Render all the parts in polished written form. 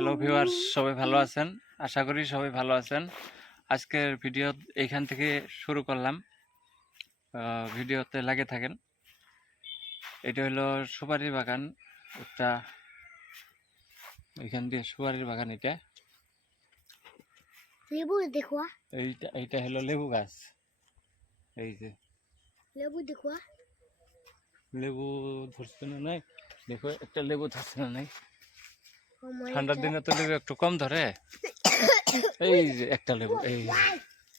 Hello viewers, সবাই ভালো আছেন? আশা করি সবাই ভালো আছেন। আজকের ভিডিও এইখান থেকে শুরু করলাম। ভিডিওতে লাগে থাকেন। এটা হলো সুপারির বাগান। একটা এখান দিয়ে সুপারির বাগান। এটা লেবু দেখো, এইটা হলো লেবু গাছ। এই যে লেবু দেখো, লেবু ধরছে না নাই, দেখো একটা লেবু ধরছে না নাই। আমার ঠান্ডার এটা দিনে তো লেবু একটু কম ধরে। এই যে একটা লেবু, এই যে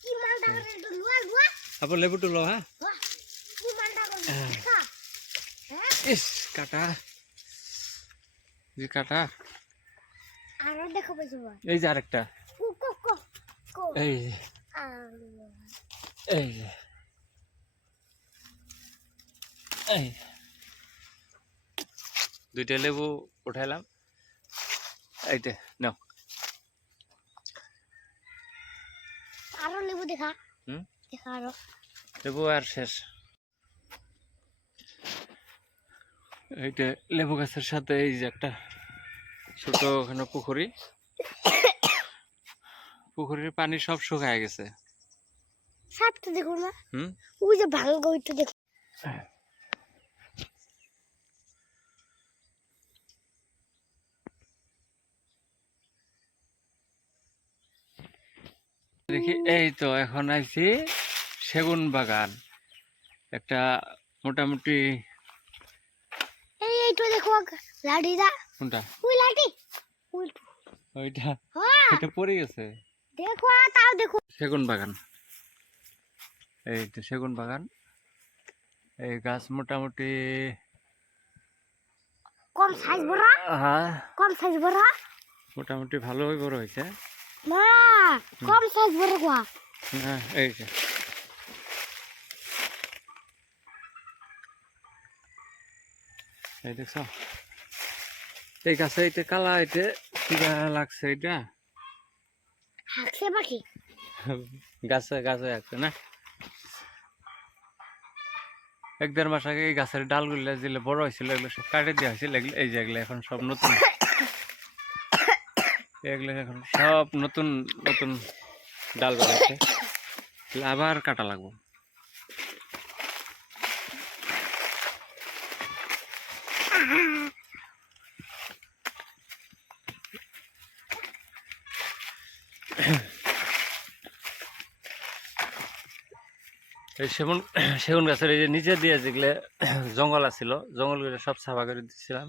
কি মালটা করে এটা লুয়া লুয়া আবার লেবুটা লো। হ্যাঁ, কি মালটা করে দেখা হ্যাঁ ইস কাটা, যে কাটা। আরো দেখো বেশি বল এই যে আরেকটা, কো কো কো কো এই যে আল্লাহ এই যে এই দুইটা লেবু উঠাইলাম। এইটা নাও। আরো লেবু দেখা হুম, দেখা আরো লেবু আর শেষ। এইটা লেবু গাছের সাথে এই যে একটা ছোট ওখানে পুকুরি, পুকুরির পানি সব শুকায় গেছে। সাপটা দেখো না, হুম, ওই যে ভাঙ্গা ওইটা দেখো। দেখি এই তো এখন আইছি সেগুন বাগান। একটা মোটামুটি এইটা দেখো লাঠিটা, কোনটা? ওই লাঠি ওই ওইটা, হ্যাঁ এটা পড়ে গেছে। দেখো তাও দেখো সেগুন বাগান, এই তো সেগুন বাগান। এই গাছ মোটামুটি কম সাইজ বড়, হ্যাঁ কম সাইজ বড় মোটামুটি ভালোই বড় হয়েছে। না, কম সাইজ বড় কোয়া হ্যাঁ, এই যে এই দেখছ, এই গাছে এটা কালা, এটা কিবা লাগছে, এটা হাঁকছে পাখি গাছে গাছে আছে না। এক দেড় মাস আগে এই গাছের ডালগুলো যেগুলো বড় হয়েছিল এগুলো সব কাটে দেওয়া হয়েছিল। এগুলো এই যে এগুলো এখন সব নতুন, এগুলো এখন সব নতুন নতুন ডাল বেরোচ্ছে। এগুলো আবার কাটা লাগবে। এই সেগুন সেগুন গাছের এই যে নিচে দিয়ে যেগুলো জঙ্গল আছিল, জঙ্গলগুলো সব সাফা করে দিচ্ছিলাম।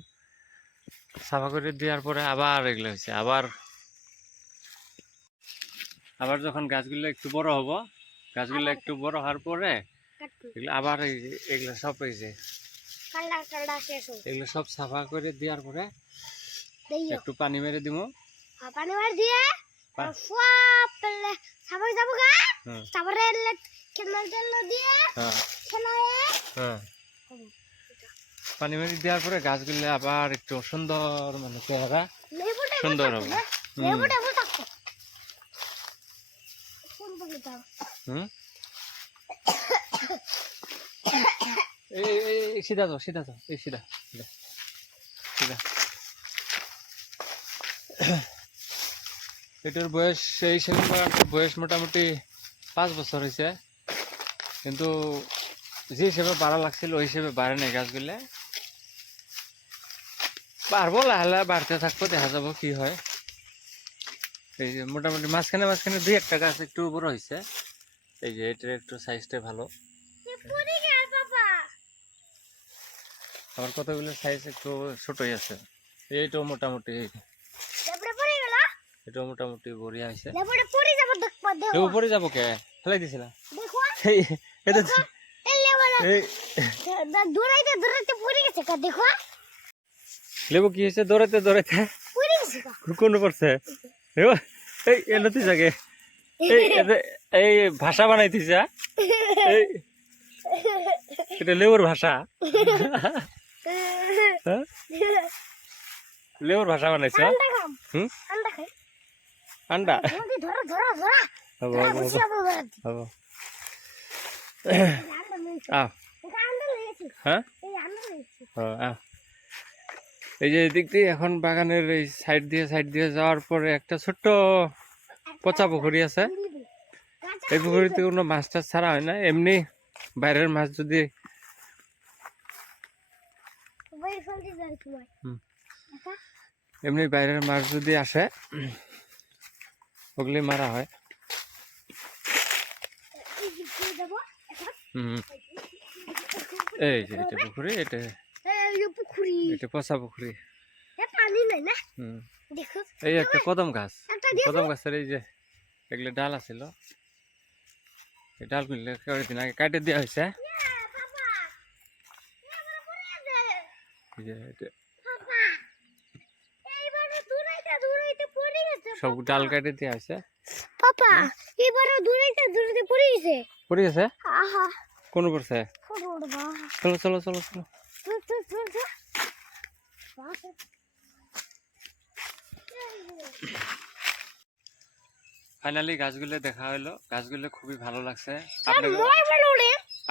সাফা করে দেওয়ার পরে আবার এগুলো হয়েছে। আবার আবার যখন গাছগুলো একটু বড় হবো, গাছগুলো একটু বড় হওয়ার পরে এগুলো আবার এই যে এগুলো সব এই যে কাল্লা কাল্লা শেষ হবে এগুলো সব সাফা করে দেওয়ার পরে দেইও একটু পানি মেরে দিব। পানি মার দিয়ে পা- সব পেলে সাবাই যাব গা হ্যাঁ তারপরে কেনাল তেল দিয়ে হ্যাঁ খেলায় হ্যাঁ, পানি মেরে দেওয়ার পরে গাছগুলো আবার একটু সুন্দর, মানে চেহারা লেবুটা সুন্দর হবে। হুম লেবুটা থাকতো কোন বলে দাও হুম, এই এই এই সিধা যাও, সিধা যাও, এই সিধা সিধা সিধা। এটার বয়স, এই সেগুন বাগানটার বয়স মোটামুটি 5 বছর হয়েছে, কিন্তু যে হিসেবে বাড়া লাগছিল ওই হিসেবে বাড়ে নাই গাছগুলো। বাড়বো, লাহে লাহে বাড়তে থাকবো, দেখা যাবো কি হয়। এই যে মোটামুটি মাঝখানে মাঝখানে দুই একটা গাছ একটু বড় হয়েছে। এই যে এটার একটু সাইজটা ভালো, পড়ে গেল বাবা আবার কতগুলো সাইজ একটু ছোটই আছে। এইটাও মোটামুটি, লেবুটা পড়ে গেল এটাও মোটামুটি বড়িয়া হয়েছে। লেবুটা পড়ে যাব দেখো লেবু পরে যাবো কে, ফেলাই দিছিলাম। দেখো এই এটা এই লেবুটা এই দৌড়াইতে দৌড়াইতে পড়ে গেছে কা দেখো লেবু কি হয়েছে, দৌড়াতে দৌড়াতে পড়ে গেছে কা কোন পড়ছে। এই এনতি জাগে, এই এই ভাষা বানাইতিছে। এই এটা লেবুর ভাষা, হ্যাঁ? লেবুর ভাষা বানাইছ। আন্ডা খাম হুম, আন্ডা খাই আন্ডা নদী ধরো ধরো ধরো হবো ধরো হবো বুঝি যাবো হবো। আন্ডা লইছি আও, আন্ডা লইছি হ্যাঁ এই আন্ডা লইছি আও, এই যে এদিক দিয়ে এখন বাগানের এই সাইড দিয়ে যাওয়ার পরে একটা ছোট্ট পচা পুকুরি আছে। এই পুকুরিতে কোনো মাছ টাছ ছাড়া হয় না, এমনি বাইরের মাছ যদি এমনি বাইরের মাছ যদি আসে ওগুলি মারা হয়। এই যে এটা পুকুরি, এটা পুকুরি এটা পচা পুকুরি। পানি নাই না, হুম, দেখো এই একটা কদম গাছ, একটা দিয়ে কদম গাছের এই যে এগুলো ডাল আছিল, এই ডালগুলো কয়েকদিন আগে কাটে দেওয়া হয়েছে। এই যে এটা সব ডাল কাটে দেওয়া হয়েছে। পাপা এবারে দূরে পড়ে গেছে। পড়ে গেছে? আহা কোন পড়ছে? চলো চলো চলো চলো। ফাইনালি গাছগুলো দেখা হলো, গাছগুলো খুবই ভালো লাগছে।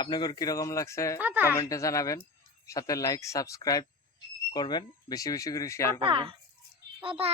আপনাদের কিরকম লাগছে কমেন্টে জানাবেন, সাথে লাইক সাবস্ক্রাইব করবেন, বেশি বেশি করে শেয়ার করবেন। বাবা